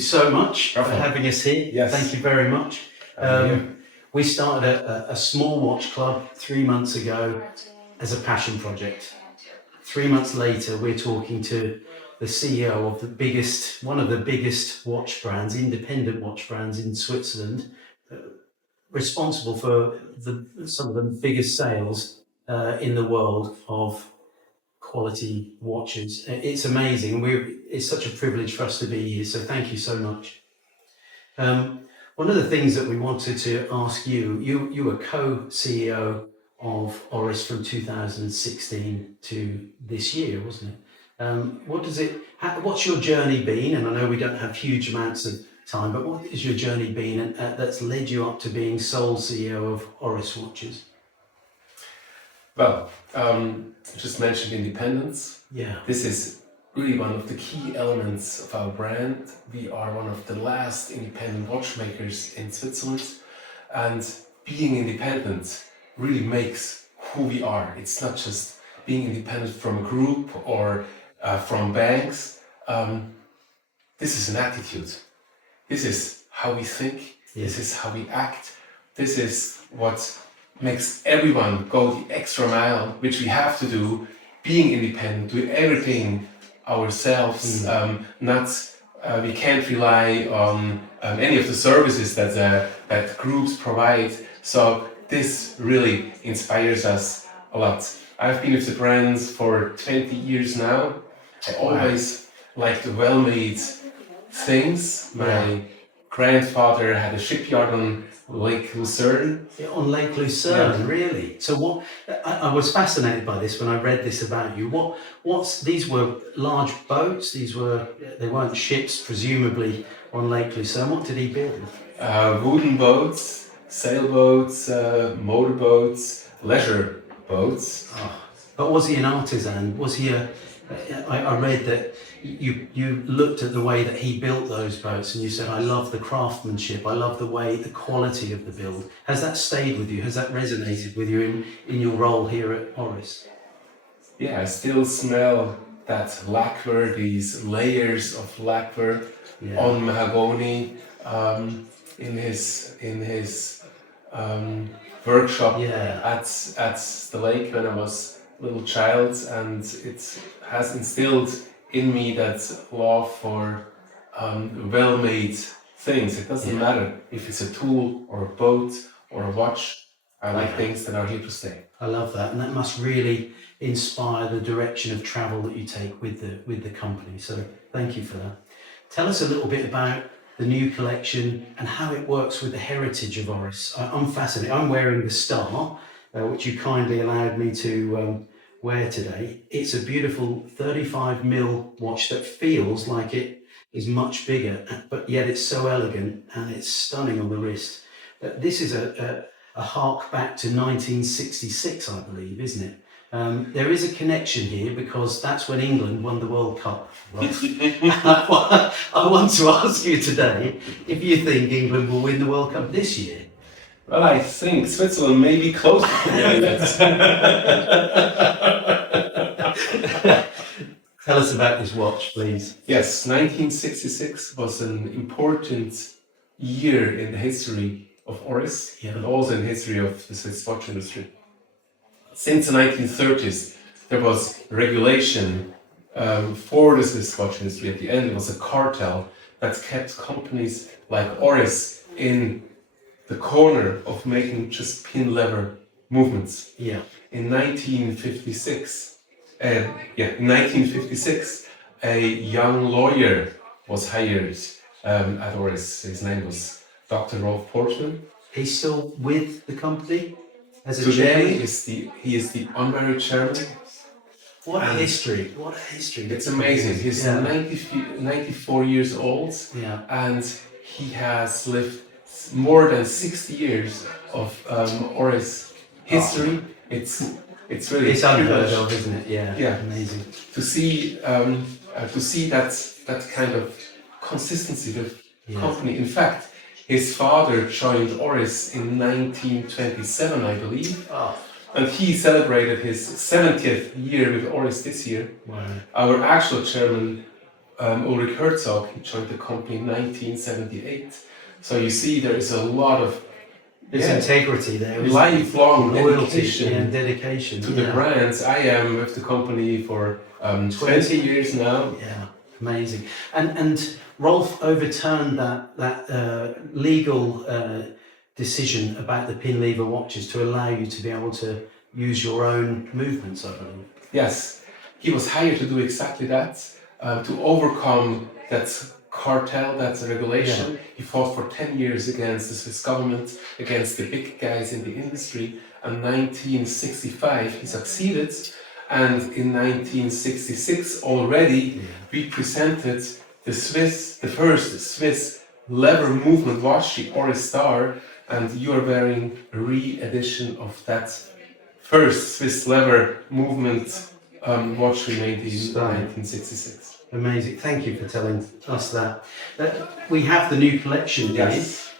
So much for Rafa. having us here. Yes. Thank you very much. We started a small watch club 3 months ago as a passion project. 3 months later, we're talking to the CEO of one of the biggest watch brands, independent watch brands in Switzerland, responsible for some of the biggest sales in the world of quality watches. It's amazing. It's such a privilege for us to be here. So thank you so much. One of the things that we wanted to ask you were co-CEO of Oris from 2016 to this year, wasn't it? What's your journey been? And I know we don't have huge amounts of time, but what has your journey been that's led you up to being sole CEO of Oris Watches? Well, just mentioned independence. Yeah. This is really one of the key elements of our brand. We are one of the last independent watchmakers in Switzerland, and being independent really makes who we are. It's not just being independent from a group or from banks. This is an attitude. This is how we think. Yeah. This is how we act. This is what makes everyone go the extra mile, which we have to do, being independent, do everything ourselves. We can't rely on any of the services that groups provide. So this really inspires us a lot. I've been with the brands for 20 years now. I always liked well-made things. My grandfather had a shipyard on Lake Lucerne. On Lake Lucerne, really? So what? I was fascinated by this when I read this about you. These were large boats. They weren't ships, presumably on Lake Lucerne. What did he build? Wooden boats, sailboats, motorboats, leisure boats. Oh, but was he an artisan? Was he I read that you looked at the way that he built those boats and you said, I love the craftsmanship, I love the quality of the build. Has that stayed with you? Has that resonated with you in your role here at Oris? Yeah, I still smell that lacquer, these layers of lacquer on mahogany in his workshop at the lake when I was a little child, and it has instilled in me that love for well-made things. It doesn't matter if it's a tool or a boat or a watch. I like things that are here to stay. I love that, and that must really inspire the direction of travel that you take with the company. So thank you for that. Tell us a little bit about the new collection and how it works with the heritage of Oris. I'm fascinated. I'm wearing the Star, which you kindly allowed me to wear today. It's a beautiful 35mm watch that feels like it is much bigger, but yet it's so elegant and it's stunning on the wrist. This is a hark back to 1966, I believe, isn't it? There is a connection here because that's when England won the World Cup. I want to ask you today if you think England will win the World Cup this year. Well, I think Switzerland may be close to doing that. Tell us about this watch, please. Yes, 1966 was an important year in the history of Oris and also in the history of the Swiss watch industry. Since the 1930s, there was regulation for the Swiss watch industry. At the end, it was a cartel that kept companies like Oris in the corner of making just pin lever movements. Yeah. In 1956, a young lawyer was hired at Oris. His name was Dr. Rolf Portman. He's still with the company as a chairman. Today, he is the honorary chairman. What a history! What a history! It's amazing. He's 94 years old, and he has lived more than 60 years of Oris history. It's really unheard of, isn't it? Yeah. Amazing to see that kind of consistency with company. In fact, his father joined Oris in 1927, I believe, and he celebrated his 70th year with Oris this year. Wow. Our actual chairman Ulrich Herzog, he joined the company in 1978. So you see there is a lot of There's integrity there. lifelong Loyalty dedication and dedication to the brands. I am with the company for 20 years now. Yeah, amazing. And Rolf overturned that legal decision about the pin lever watches to allow you to be able to use your own movements, I believe. Yes, he was hired to do exactly that, to overcome that cartel, that regulation. He fought for 10 years against the Swiss government, against the big guys in the industry. And 1965 he succeeded, and in 1966 already we presented the first Swiss lever movement watch, the Oris Star, and you are wearing a re-edition of that first Swiss lever movement watch we made in 1966. Amazing. Thank you for telling us that. We have the new collection here. Yes.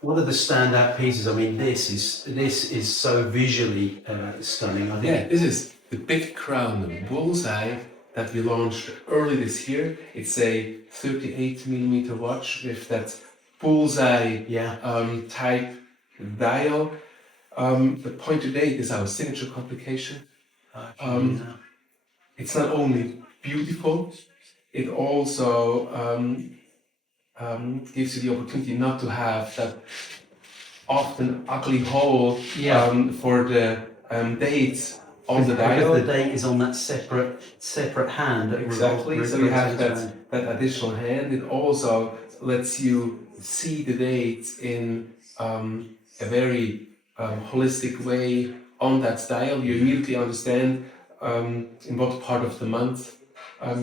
What are the standout pieces? I mean, this is so visually stunning. I think. Yeah, this is the big crown bullseye that we launched early this year. It's a 38mm watch with that bullseye type dial. The pointer date is our signature complication. It's not only beautiful, it also gives you the opportunity not to have that often ugly hole for the date on the dial. Because the date is on that separate hand. Exactly, so you have that additional hand. It also lets you see the date in a very holistic way on that dial. You immediately understand in what part of the month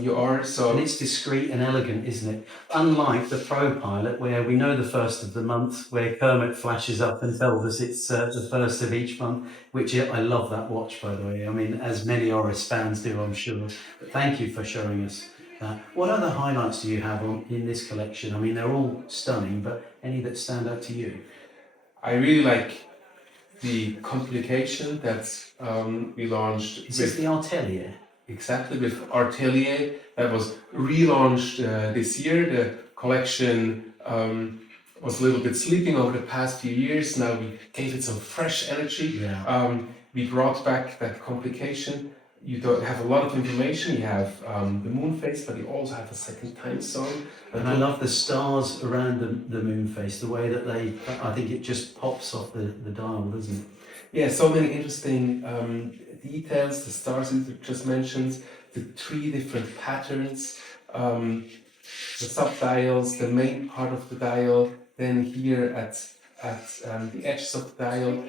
you are. So and it's discreet and elegant, isn't it? Unlike the Pro Pilot, where we know the first of the month, where Kermit flashes up and tells us it's the first of each month, which I love that watch, by the way. I mean, as many Oris fans do, I'm sure. But thank you for showing us that. What other highlights do you have in this collection? I mean, they're all stunning, but any that stand out to you? I really like the complication that we launched. Is this the Artelier? Exactly, with Artelier, that was relaunched this year. The collection was a little bit sleeping over the past few years. Now we gave it some fresh energy. We brought back that complication. You don't have a lot of information. You have the moon face, but you also have a second time zone. And I love the stars around the moon face, the way that I think it just pops off the dial, doesn't it? Yeah, so many interesting details, the stars you just mentioned, the 3 different patterns, the sub-dials, the main part of the dial, then here at the edges of the dial,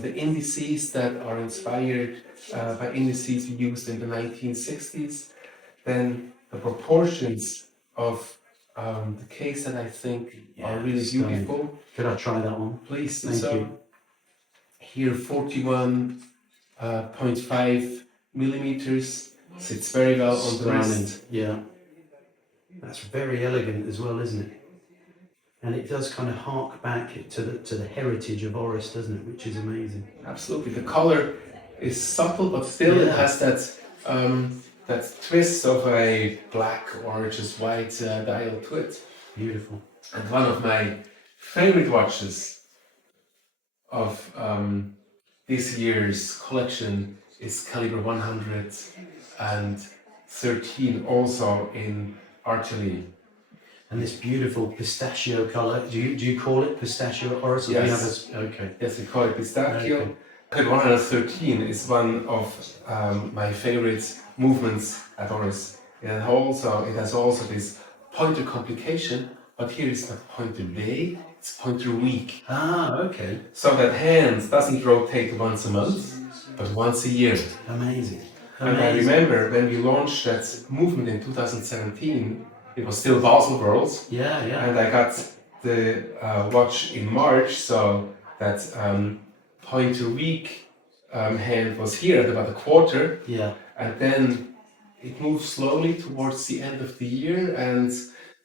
the indices that are inspired by indices we used in the 1960s, then the proportions of the case that I think are really beautiful. Could I try that one? Please, thank you. Here 41.5 millimeters, sits very well on the wrist. Yeah, that's very elegant as well, isn't it? And it does kind of hark back to the heritage of Oris, doesn't it? Which is amazing. Absolutely, the color is subtle, but still it has that twist of a black or just white dial to it. Beautiful. And one of my favorite watches of this year's collection is caliber 113, also in Artelier. And this beautiful pistachio color. Do you call it pistachio or something? Yes. Okay. Yes, we call it pistachio. Caliber 113 is one of my favorite movements at Oris. It has also this pointer complication, but here it's not pointer day, it's pointer week. Ah, okay. So that hand doesn't rotate once a month, but once a year. Amazing. And I remember when we launched that movement in 2017, it was still Basel Worlds. Yeah. And I got the watch in March, so that pointer week hand was here at about a quarter. Yeah. And then it moved slowly towards the end of the year, and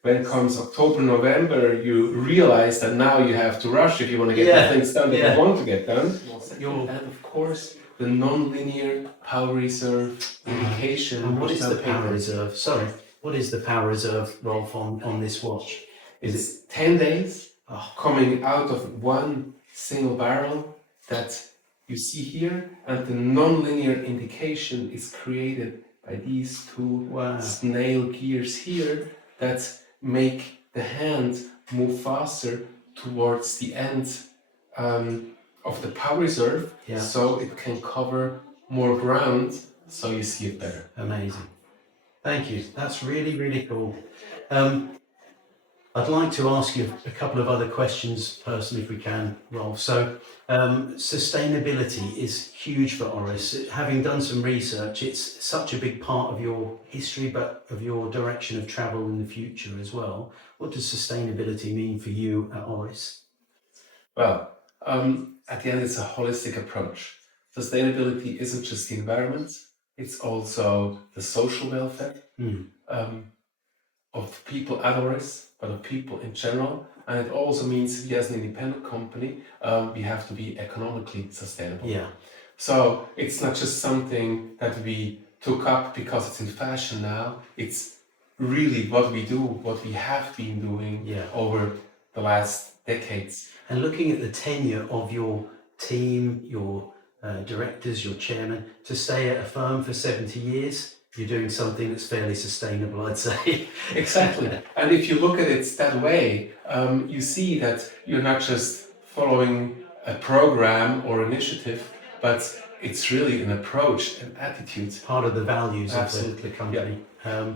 when comes October, November, you realize that now you have to rush if you want to get the things done that you want to get done. And of course, the non-linear power reserve indication. And what is the power reserve? Sorry. What is the power reserve, Rolf, on this watch? It's 10 days Oh, coming out of one single barrel that you see here, and the non-linear indication is created by these two wow. snail gears here that make the hand move faster towards the end of the power reserve, Yeah. so it can cover more ground, so you see it better. Amazing. Thank you. That's really, really cool. I'd like to ask you a couple of other questions personally, if we can, Rolf. So, sustainability is huge for Oris. Having done some research, it's such a big part of your history, but of your direction of travel in the future as well. What does sustainability mean for you at Oris? Well, at the end, it's a holistic approach. Sustainability isn't just the environment, it's also the social welfare of people at Oris, but of people in general. And it also means we, as an independent company, we have to be economically sustainable. Yeah. So it's not just something that we took up because it's in fashion now. It's really what we do, what we have been doing over the last decades. And looking at the tenure of your team, your directors, your chairman, to stay at a firm for 70 years, you're doing something that's fairly sustainable, I'd say. Exactly. And if you look at it that way, you see that you're not just following a program or initiative, but it's really an approach, an attitude. Part of the values of the company. Yeah.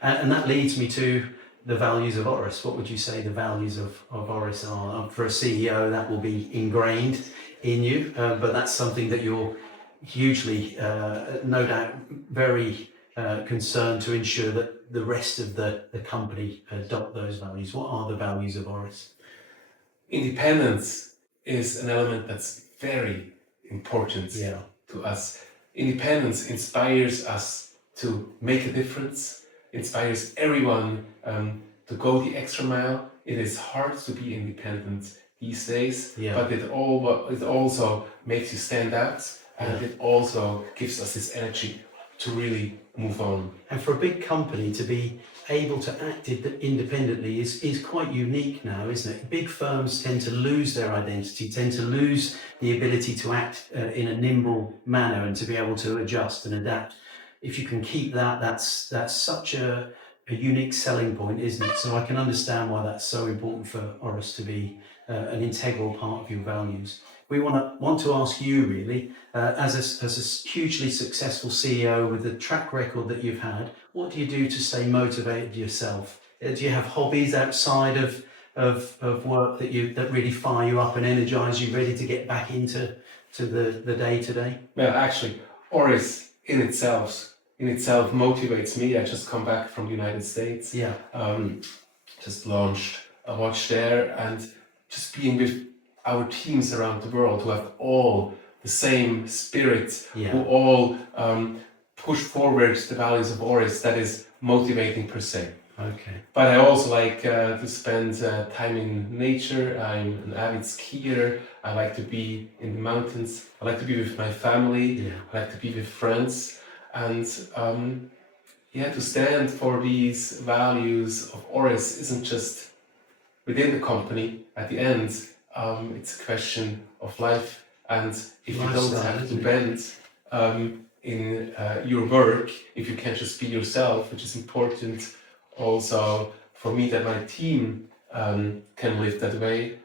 And that leads me to the values of Oris. What would you say the values of Oris are? For a CEO, that will be ingrained in you, but that's something that you're hugely, no doubt, very concerned to ensure that the rest of the company adopt those values. What are the values of Oris? Independence is an element that's very important to us. Independence inspires us to make a difference, inspires everyone to go the extra mile. It is hard to be independent these days, but it also makes you stand out, and it also gives us this energy to really move on. And for a big company to be able to act independently is quite unique now, isn't it? Big firms tend to lose their identity, tend to lose the ability to act in a nimble manner and to be able to adjust and adapt. If you can keep that, that's such a unique selling point, isn't it? So I can understand why that's so important for Oris to be an integral part of your values. We want to ask you really, as a hugely successful CEO with the track record that you've had, what do you do to stay motivated yourself? Do you have hobbies outside of work that really fire you up and energize you, ready to get back into the day-to-day? Well, actually, Oris in itself motivates me. I just come back from the United States. Yeah. Just launched a watch there, and just being with our teams around the world who have all the same spirit, who all push forward the values of Oris, that is motivating per se. Okay. But I also like to spend time in nature. I'm an avid skier. I like to be in the mountains. I like to be with my family. I like to be with friends. And to stand for these values of Oris isn't just within the company. At the end, it's a question of life. And if you don't have to bend in your work, if you can just be yourself, which is important also for me that my team can live that way,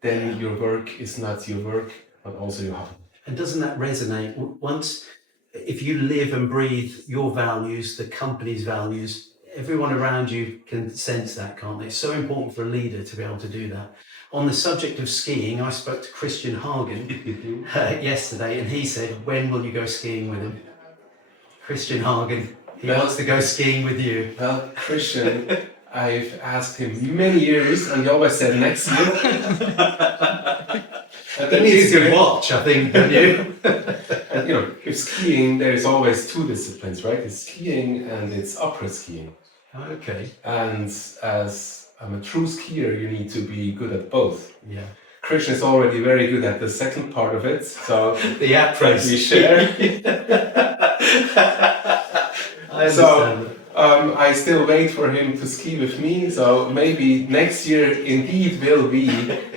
then your work is not your work, but also your hobby. And doesn't that resonate? If you live and breathe your values, the company's values, everyone around you can sense that, can't they? It's so important for a leader to be able to do that. On the subject of skiing, I spoke to Christian Hagen yesterday, and he said, when will you go skiing with him? Christian Hagen, he wants to go skiing with you. Well, Christian, I've asked him many years, and he always said next year. He needs to watch, I think, don't you? And with skiing, there's always two disciplines, right? It's skiing and it's opera skiing. Okay. And as a true skier, you need to be good at both. Yeah. Christian is already very good at the second part of it, so the apres we share. I understand. I still wait for him to ski with me, so maybe next year indeed will be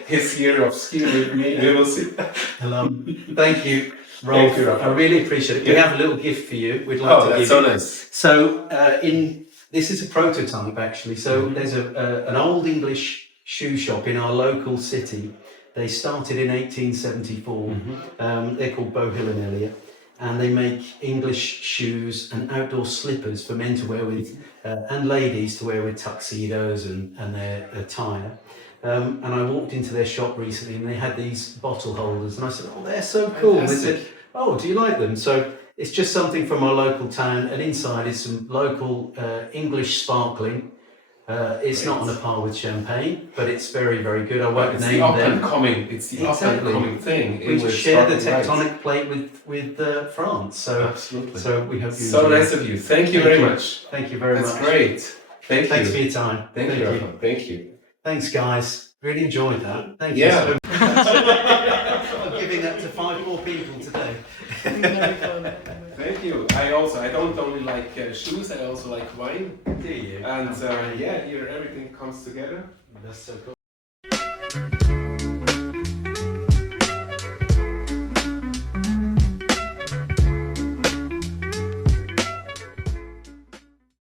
his year of skiing with me. We will see. Thank you, Rolf. Thank you, Rolf. I really appreciate it. We Yeah. have a little gift for you. We'd like Oh, to that's give so you. nice. So, this is a prototype actually. So there's an old English shoe shop in our local city. They started in 1874. They're called Bohill and Elliot, and they make English shoes and outdoor slippers for men to wear with, and ladies to wear with tuxedos and their attire. And I walked into their shop recently, and they had these bottle holders, and I said, "Oh, they're so cool." And they said, "Oh, do you like them?" So it's just something from our local town, and inside is some local English sparkling. It's not on a par with champagne, but it's very, very good. I won't It's name the up and them. coming. It's the up and coming thing. We English share the sparkling tectonic wines. plate with France. So Absolutely. so we hope you So enjoy nice it. of you. Thank you very much. Thank you very That's much. great. Thank Thanks you. for your time. Thank you, Rafa. Thank you. Thanks, guys. Really enjoyed that. Thank Yeah. you so much. I'm giving that to 5 more people today. Thank you. I don't only like shoes, I also like wine. Do you? And yeah, here everything comes together. That's so cool.